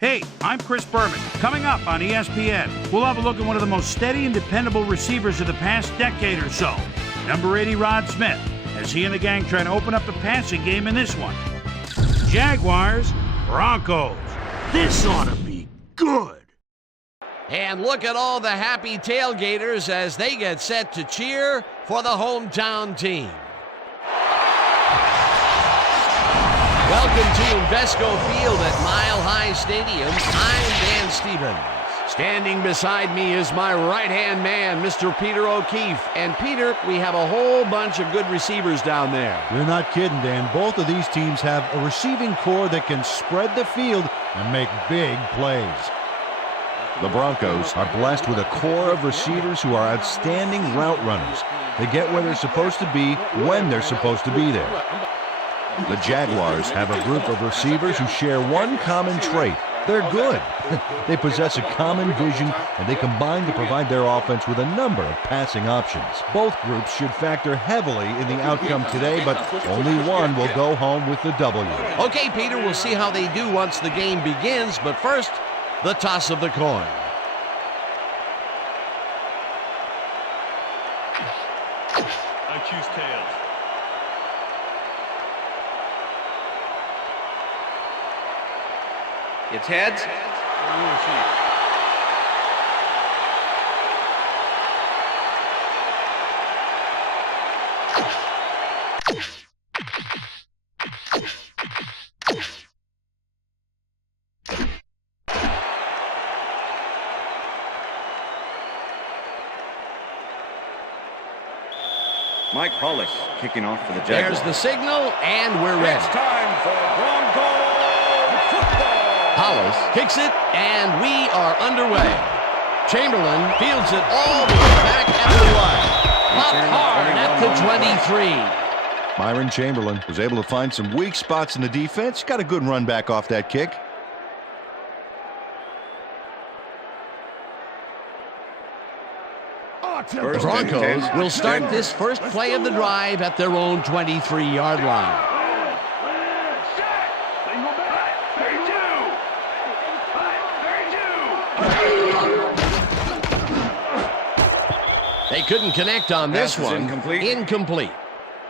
Hey, I'm Chris Berman. Coming up on ESPN, we'll have a look at one of the most steady and dependable receivers of the past decade or so, number 80 Rod Smith, as he and the gang try to open up the passing game in this one. Jaguars, Broncos. This ought to be good. And look at all the happy tailgaters as they get set to cheer for the hometown team. Welcome to Invesco Field at Mile High Stadium. I'm Dan Stevens. Standing beside me is my right-hand man, Mr. Peter O'Keefe. And Peter, we have a whole bunch of good receivers down there. You're not kidding, Dan. Both of these teams have a receiving core that can spread the field and make big plays. The Broncos are blessed with a core of receivers who are outstanding route runners. They get where they're supposed to be when they're supposed to be there. The Jaguars have a group of receivers who share one common trait. They're good. They possess a common vision, and they combine to provide their offense with a number of passing options. Both groups should factor heavily in the outcome today, but only one will go home with the W. Okay, Peter, we'll see how they do once the game begins, but first, the toss of the coin. I choose tails. It's heads. Mike Hollis kicking off for the Jaguars. There's the signal, and we're ready. It's time for Bronco football. Hollis kicks it, and we are underway. Chamberlain fields it all the way back at the line. Up hard at the 23. Myron Chamberlain was able to find some weak spots in the defense. Got a good run back off that kick. The Broncos will start this first play of the drive at their own 23-yard line. They couldn't connect on this one. Incomplete.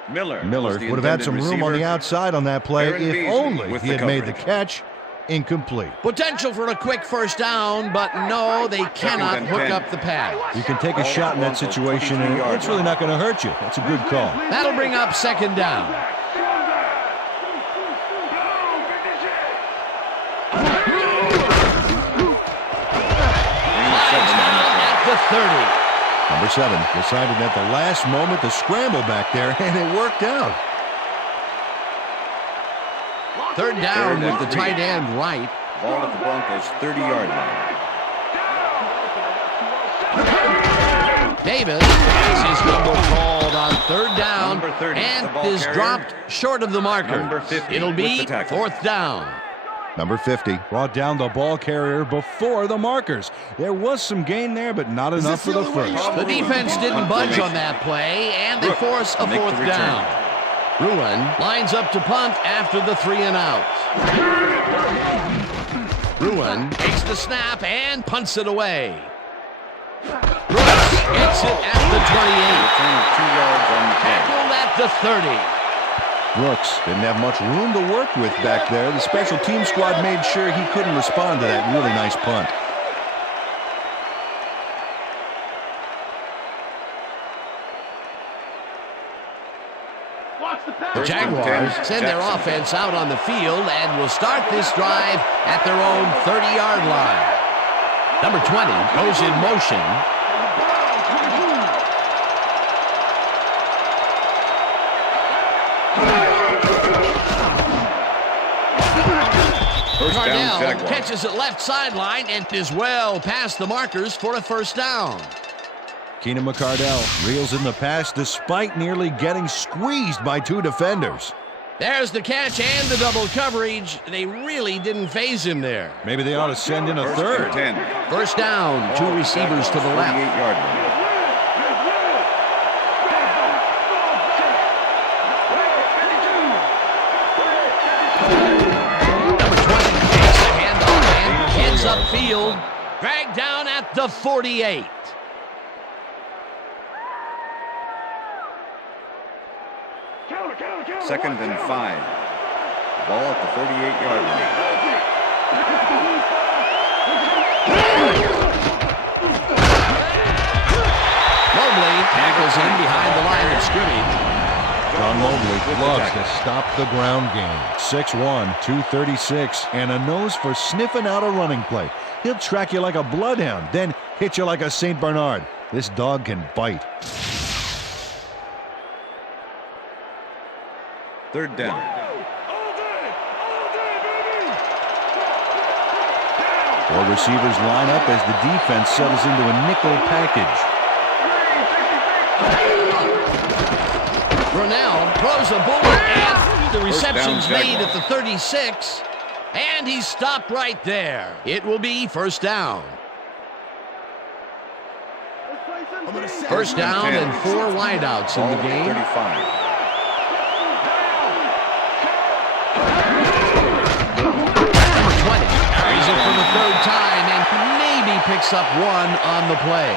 Miller would have had some room on the outside on that play if only he had made the catch. Incomplete. Potential for a quick first down, but no, they cannot hook up the pass. You can take a shot in that situation, and it's really not going to hurt you. That's a good call. That'll bring up second down. At the 30. Number 7 decided at the last moment to scramble back there, and it worked out. Third down with the tight end right. Ball at the Broncos' 30-yard line. Davis has his number called on third down, and is dropped short of the marker. It'll be fourth down. Number 50 brought down the ball carrier before the markers. There was some gain there, but not enough for the first. The defense didn't budge on that play, and they force a fourth down. Ruin lines up to punt after the 3 and out. Ruin takes the snap and punts it away. Brooks gets it at the 28. 2 yards on the Tackled at the 30. Brooks didn't have much room to work with back there. The special team squad made sure he couldn't respond to that really nice punt. The Jaguars send their offense out on the field and will start this drive at their own 30-yard line. Number 20 goes in motion. Cardell catches it left sideline and is well past the markers for a first down. Keenan McCardell reels in the pass despite nearly getting squeezed by 2 defenders. There's the catch and the double coverage. They really didn't phase him there. Maybe they ought to send in a third. First down, 2 receivers to the left. 48-yard line. Throws upfield. Dragged down at the 48. Second and 5. Ball at the 38-yard line. Mobley tackles in behind the line of scrimmage. John Mobley loves to stop the ground game. 6'1", 236, and a nose for sniffing out a running play. He'll track you like a bloodhound, then hit you like a St. Bernard. This dog can bite. Third down. Four receivers line up as the defense settles into a nickel package. Brunell throws a bullet, and the reception's made at the 36, and he's stopped right there. It will be first down. First down and 4 wideouts in the game. 35. Number 20 carries it for the third time and maybe picks up 1 on the play.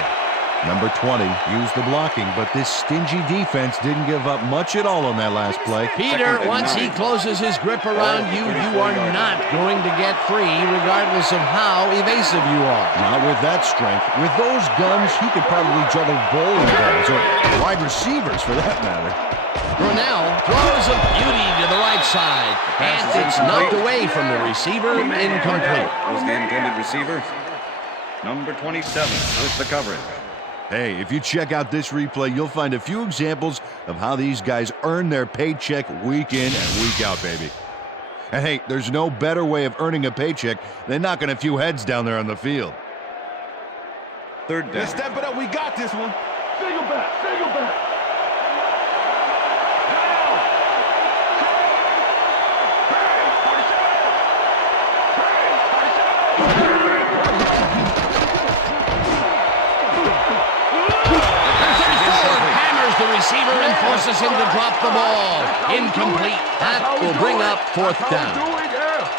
Number 20 used the blocking, but this stingy defense didn't give up much at all on that last play. Peter, once he closes his grip around you, you are not going to get free regardless of how evasive you are. Not with that strength. With those guns, he could probably juggle bowling balls, or wide receivers for that matter. Brunell throws a beauty to the right side, and it's knocked away from the receiver, incomplete. Was the intended receiver. Number 27 with the coverage. Hey, if you check out this replay, you'll find a few examples of how these guys earn their paycheck week in and week out, baby. And hey, there's no better way of earning a paycheck than knocking a few heads down there on the field. Third down. Let's step it up. We got this one. Single back. Single back. The receiver and forces him to drop the ball. Incomplete. That will bring up fourth down.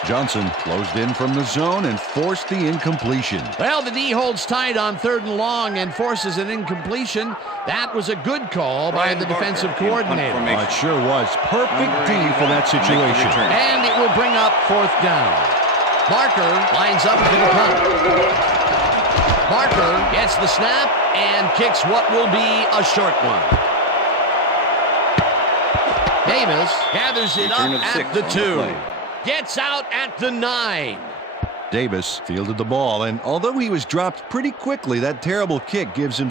Johnson closed in from the zone and forced the incompletion. Well, the D holds tight on 3rd and long and forces an incompletion. That was a good call by the defensive coordinator. It sure was. Perfect D for that situation. And it will bring up fourth down. Barker lines up for the punt. Barker gets the snap and kicks what will be a short one. Davis gathers it up at the 2. Gets out at the 9. Davis fielded the ball, and although he was dropped pretty quickly, that terrible kick gives him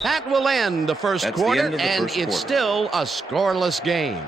That will end the first quarter, the and first it's quarter. still a scoreless game.